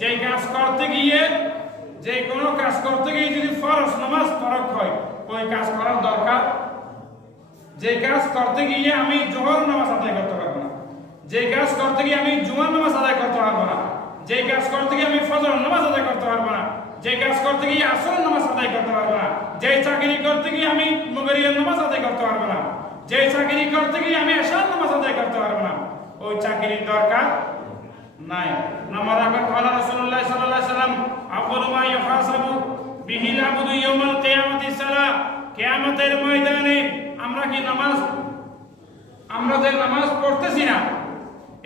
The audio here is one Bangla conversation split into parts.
যে কাজ করতে গিয়ে যে কোনো কাজ করতে গিয়ে যদি ফরজ নামাজ তরক হয়, ওই কাজ করার দরকার। যে কাজ করতে গিয়ে আমি জোহর নামাজ আদায় করতে পারব না। যে কাজ করতে গিয়ে আমি জুমার নামাজ আদায় করতে পারব না। যে কাজ করতে গিয়ে আমি ফজর নামাজ আদায় করতে পারব না। যে কাজ করতে গিয়ে আসর নামাজ আদায় করতে পারব না। যে চাকরি করতে গিয়ে আমি মগরিয়ার নামাজ আদায় করতে পারব না। যে চাকরি করতে গিয়ে আমি এশার নামাজ আদায় করতে পারব না। ওই চাকরির দরকার নাই নামার আগে قال رسول الله صلى الله عليه وسلم اول ما يحاسب به العبد يوم القيامه الصلاه কিয়ামতের ময়দানে আমরা কি নামাজ আমরা যে নামাজ পড়তেছি না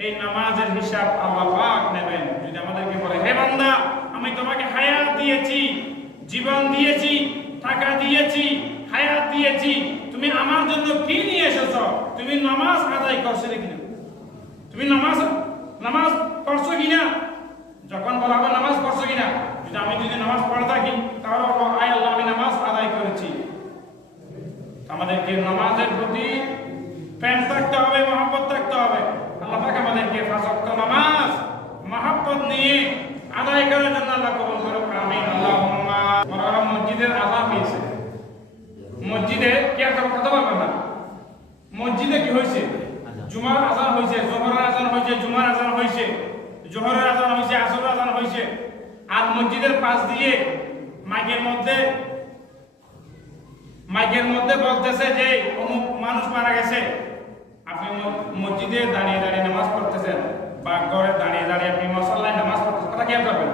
এই নামাজের হিসাব আল্লাহ পাক নেবেন যদি আমাদেরকে বলে হে বান্দা আমি তোমাকে হায়াত দিয়েছি জীবন দিয়েছি টাকা দিয়েছি হায়াত দিয়েছি তুমি আমার জন্য কি নিয়ে এসেছো তুমি নামাজ আদায় করছো কিনা তুমি নামাজ নামাজ পড়ছো কিনা? যখন বলা হবে নামাজ পড়ছো কিনা? যদি আমি যদি নামাজ পড়ে থাকি, তাহলে আয় আল্লাহ, আমি নামাজ আদায় করেছি। আমাদেরকে নামাজের প্রতি প্রেম থাকতে হবে, মহাব্বত থাকতে হবে। আল্লাহ পাক আমাদেরকে ফাঁসক্ত নামাজ, মহাব্বত নিয়ে আদায় করার জন্য আল্লাহ কবুল করুক, আমিন। আল্লাহুম্মা ওরা মসজিদের আজান হয়েছে। মসজিদে কি একটা কথা বলবেন না? মসজিদে কি হয়েছে? জুমার আজান হয়েছে, জোহরের আজান হয়েছে, জুমার আজান হয়েছে। জোহরের আজান হয়েছে, আসরের আজান হয়েছে। আর মসজিদের পাশ দিয়ে মাইকের মধ্যে মাইকের মধ্যে বলতেছে যে অমুক মানুষ মারা গেছে। আপনি মসজিদে দাঁড়িয়ে দাঁড়িয়ে নামাজ পড়তেছেন বা ঘরে দাঁড়িয়ে দাঁড়িয়ে আপনি মশাল্লায় নামাজ পড়তেছেন, কথা খেয়াল করবেন।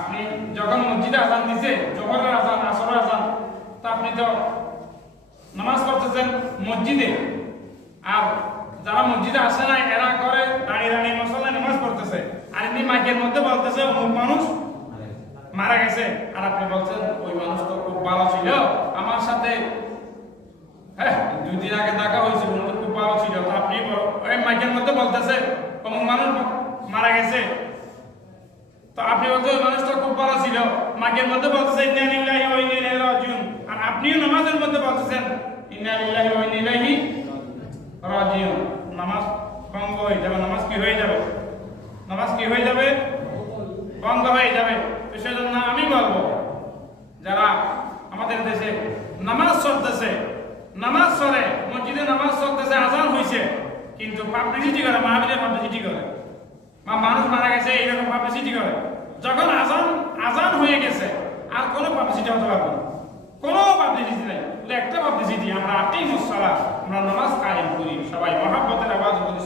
আপনি যখন মসজিদে আজান দিছে, জোহরের আজান, আসরের আজান, তা আপনি তো নামাজ পড়তেছেন মসজিদে। আর যারা মসজিদে আসে না এরা করে দাঁড়িয়ে দাঁড়িয়ে মশাল্লায় নামাজ পড়তেছে আর এমনি মাইকের মধ্যে বলতেছে অমুক মানুষ? মারা গেছে। আর আপনি বলছেন, ওই মানুষ তো খুব ভালো ছিল। আমার সাথে হ্যাঁ দুই আগে দেখা খুব ভালো ছিল। তো আপনি ওই মাইকের মধ্যে বলতেছে, অমুক মানুষ মারা গেছে। তো আপনি বলতে ওই মানুষটা খুব ভালো ছিল। মাইকের মধ্যে বলতেছে, ইন্না লিল্লাহি আর আপনিও নামাজের মধ্যে বলতেছেন, ইন্না ইলাইহি রাজিউন নামাজ ভঙ্গ হয়ে যাবে নামাজ কি হয়ে যাবে নামাজ কি হয়ে যাবে বন্ধ হয়ে যাবে। সেজন্য আমি বলব, যারা আমাদের দেশে নামাজ চলতেছে নামাজ চলে মসজিদে নামাজ চলতেছে আজান হয়েছে, কিন্তু পাবলিসিটি করে মাহবিলের পাবলিসিটি করে। বা মানুষ মারা গেছে, এইরকম পাবলিসিটি করে। যখন আজান আজান হয়ে গেছে, আর কোনো পাবলিসিটি হতে পারবে না। কোনো পাবলিসিটি নাই। একটা পাবলিসিটি আমরা আটই মুসালা আমরা নামাজ কায়েম করি। সবাই মহাব্বতের আওয়াজ বলি